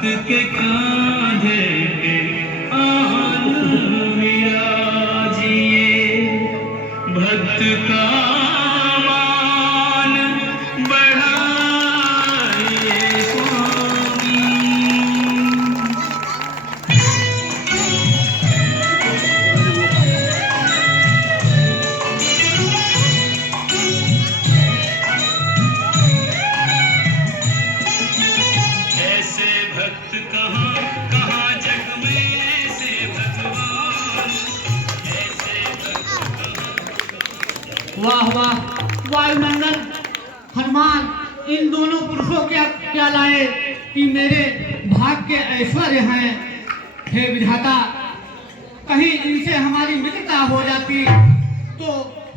भक्त के कांधे पे आन विराजिए, भक्त का मान बढ़ाइए स्वामी। ऐसे भक्त कहाँ कहाँ जग में, ऐसे भगवान, ऐसे भक्त कहाँ। वाह वाह वायुनंदन हनुमान, इन दोनों पुरुषों क्या क्या लाए कि मेरे भाग्य ऐश्वर्य हैं। हे विधाता, कहीं इनसे हमारी मित्रता हो जाती तो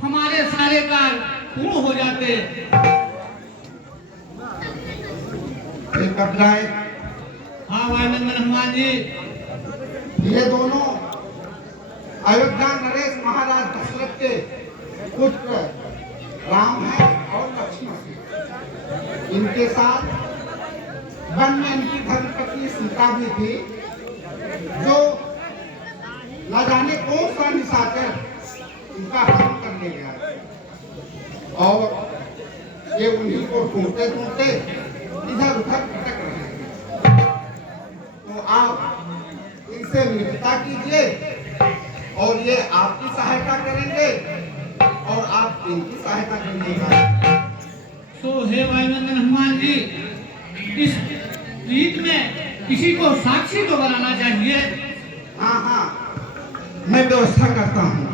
हमारे सारे कार्य पूर्ण हो जाते। कब जाए? हाँ वायुनंदन हनुमान जी, ये दोनों अयोध्या नरेश महाराज दशरथ के पुत्र राम हैं और लक्ष्मण हैं। इनके साथ वन में इनकी धर्मपत्नी सीता भी थी, जो न जाने कौन सा निशाचर इनका हरण करने गया और ये उन्हीं को ढूंढते ढूंढते इधर उधर भटक रहे हैं। तो आप इनसे मित्रता कीजिए और ये आपकी सहायता करेंगे और आप इनकी सहायता करिएगा। तो हे वायुनंदन हनुमान जी, इस रीत में किसी को साक्षी तो बनाना चाहिए। हाँ हाँ, मैं व्यवस्था करता हूँ।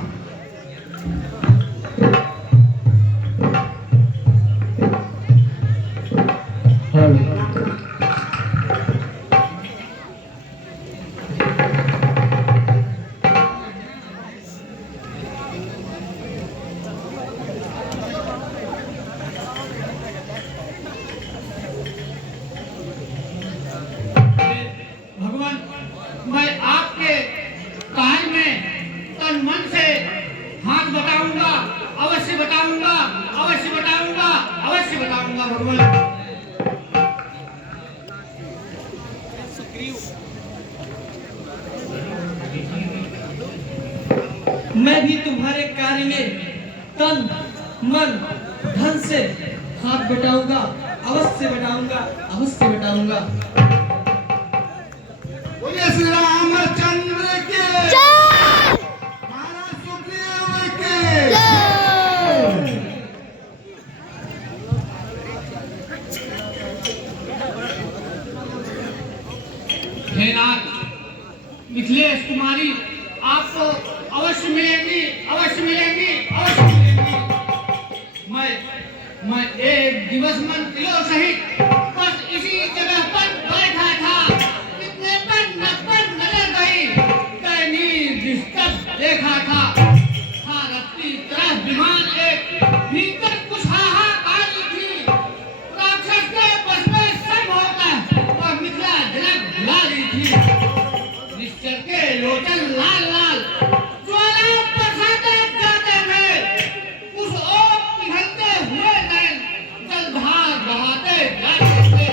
भगवान, मैं आपके कार्य में तन मन से हाथ बताऊंगा, अवश्य बताऊंगा, अवश्य बताऊंगा, अवश्य बताऊंगा भगवान। मैं भी तुम्हारे कार्य में तन मन धन से हाथ बटाऊंगा, अवश्य बटाऊंगा, अवश्य बटाऊंगा। बोलिए श्री रामचंद्र के, महाराज सुग्रीव के। हे नाथ, मिथिलेश कुमारी आपको अवश्य मिलेंगी, अवश्य मिलेंगी, अवश्य मिलेंगी। मैं एक दिवस मन किलो सहित बस इसी जगह पर बैठा था, कितने पर नजर गई, दैनीय डिस्टर्ब देखा था। भारती तरफ विमान एक भीतर कुछ हाहाकारी थी, राक्षस के बस में सब होता और मिथिला जनक भुला रही थी। निश्चर के लोचन लाल लाल ज्वाला बरसाते जाते हुए, उस ओर पिघलते हुए नैन जलधार बहाते जाते थे।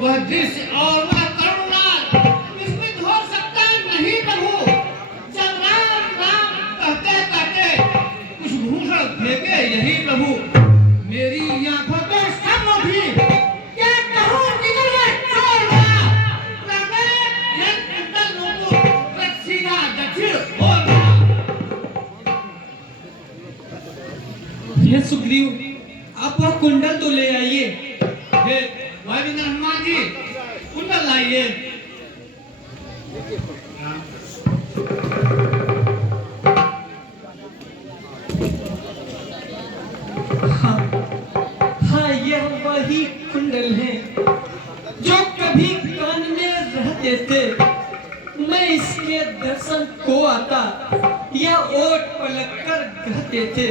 वह दृश्य और वह करुणा विस्मित हो सकता नहीं प्रभु। जब राम राम कहते कहते कुछ भूषण फेंके यही प्रभु, मेरी आंखों के सामने भी क्या कहूं निकल गए चोर गया। हे सुग्रीव, आप वह कुंडल तो ले आइए। हे वायुनंदन हनुमान जी, कुंडल लाइए। हाँ, हाँ, यह वही कुंडल है जो कभी कान में रहते थे। मैं इसके दर्शन को आता या ओट पलट कर कहते थे,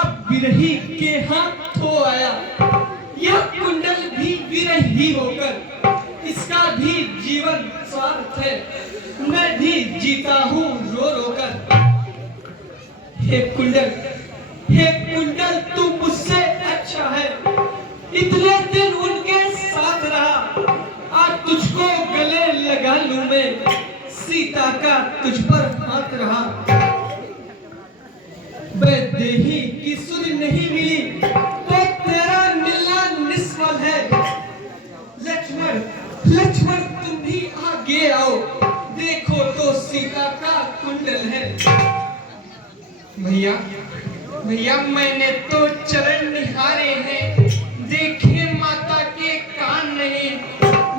अब विरही के हाथ हो आया। यह कुंडल भी विरही होकर, इसका भी जीवन स्वार्थ है। मैं भी जीता हूँ रो रो कर। हे कुंडल, तू मुझसे अच्छा है। इतने दिन उनके साथ रहा, तुझ पर हाथ रहा, वैदेही की सुध नहीं मिली तो तेरा मिलना निष्फल है। लक्ष्मण, लक्ष्मण तुम भी आगे आओ, देखो तो सीता का कुंडल है। भैया, भैया मैंने तो चरण निहारे हैं, देखे माता के कान नहीं।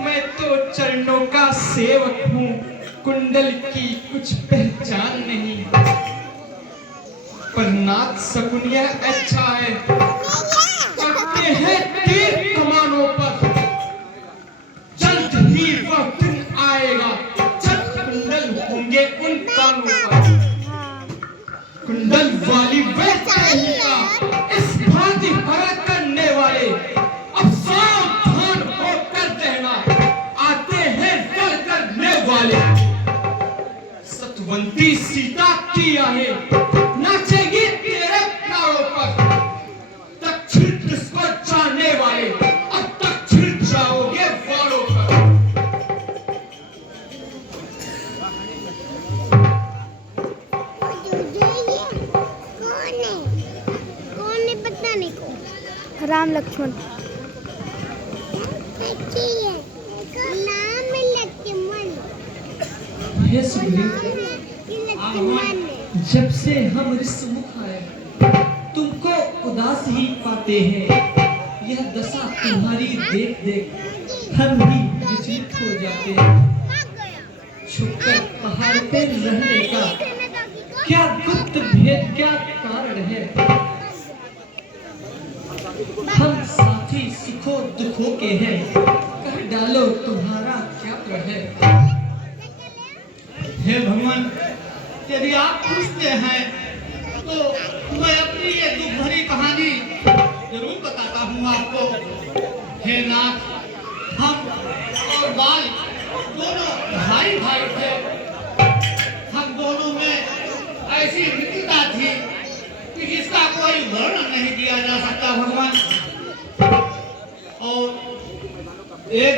मैं तो चरणों का सेवक हूँ, कुंडल की कुछ पहचान नहीं। पर नाथ शकुनिया अच्छा है, कहते हैं तीर कमानों पर, जल्द ही वह दिन आएगा जब कुंडल होंगे उन कानों पर। कुंडल वाली वैदेहिका, इस भांति हरा करने वाले, अब सावधान होकर रहना, आते हैं डर करने वाले। सतवंती सीता की आहें नाचेगी तेरे प्राणों पर, दक्षिण दिश को जाने वाले अब दक्षिण जाओगे वालों पर। पता नहीं राम लक्ष्मण नाम लक्ष्मण। हे सुग्रीव, जब से हम ऋषमुख आए तुमको उदास ही पाते हैं। यह दशा तुम्हारी देख देख हम भी विचलित हो जाते हैं। छुपकर पहाड़ पे रहने का क्या गुप्त भेद, क्या कारण है? हम साथी सुखों दुखों के हैं, कह डालो तुम्हारा क्या प्रण है? हे भगवान, यदि आप पूछते हैं तो मैं अपनी ये दुख भरी कहानी जरूर बताता हूँ आपको। हे नाथ, हम और बाल दोनों भाई भाई थे। हम दोनों में ऐसी मित्रता थी कि जिसका कोई वर्णन नहीं किया जा सकता भगवान। और एक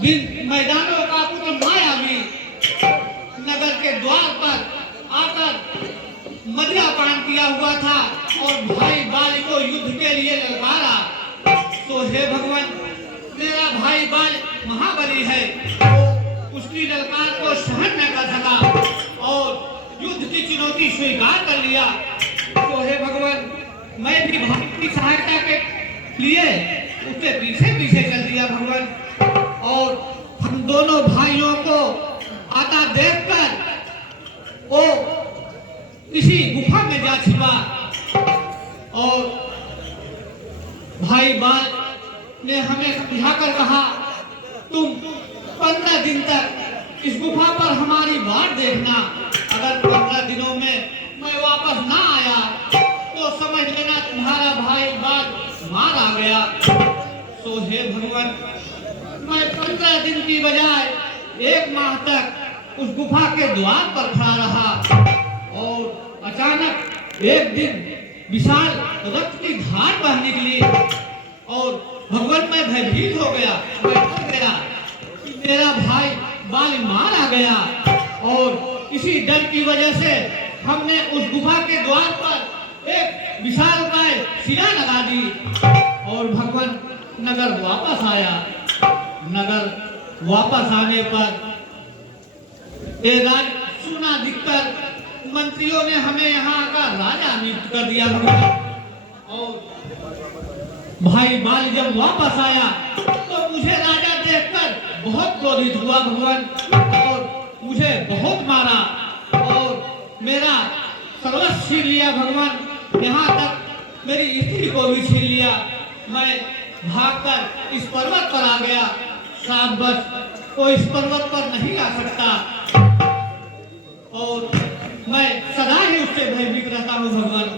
दिन मैदानों का पुत्र मायावी नगर के द्वार पर आकर मद्यपान किया हुआ था और भाई बाल को युद्ध के लिए ललकारा। तो हे भगवान, मेरा भाई बाल महाबली है, वो उसकी ललकार को सहन न कर सका और युद्ध की चुनौती स्वीकार कर लिया। तो हे भगवान, मैं भी भाई की सहायता के लिए उसके पीछे पीछे चल दिया भगवान। और हम दोनों भाइयों को आता देखकर वो किसी गुफा में जा छिपा और भाई बाल ने हमें समझाकर कहा, तुम 15 दिन तक इस गुफा पर हमारी बाट देखना। अगर 15 दिनों में मैं वापस ना आया तो समझ लेना तुम्हारा भाई बाल मार आ गया। तो हे भगवान, मैं 15 दिन की बजाय 1 माह तक उस गुफा के द्वार पर खड़ा रहा और अचानक एक दिन विशाल रक्त की धार बह निकली और भगवान मैं भयभीत हो गया। मैं डर गया कि मेरा भाई बाल मार आ गया और इसी डर की वजह से हमने उस गुफा के द्वार पर एक विशालकाय शिला लगा दी और भगवान नगर वापस आया। नगर वापस आने पर राज सुना दिखकर मंत्रियों ने हमें यहाँ का राजा नियुक्त कर दिया भगवान। और भाई बाल जब वापस आया तो मुझे राजा देखकर बहुत क्रोधित हुआ भगवान और मुझे बहुत मारा और मेरा सर्वस्व छीन लिया भगवान। यहाँ तक मेरी स्त्री को भी छीन लिया। मैं भागकर इस पर्वत पर आ गया। सात बस वो इस पर्वत पर नहीं आ सकता और मैं सदा ही उससे भयभीत रहता हूँ भगवान।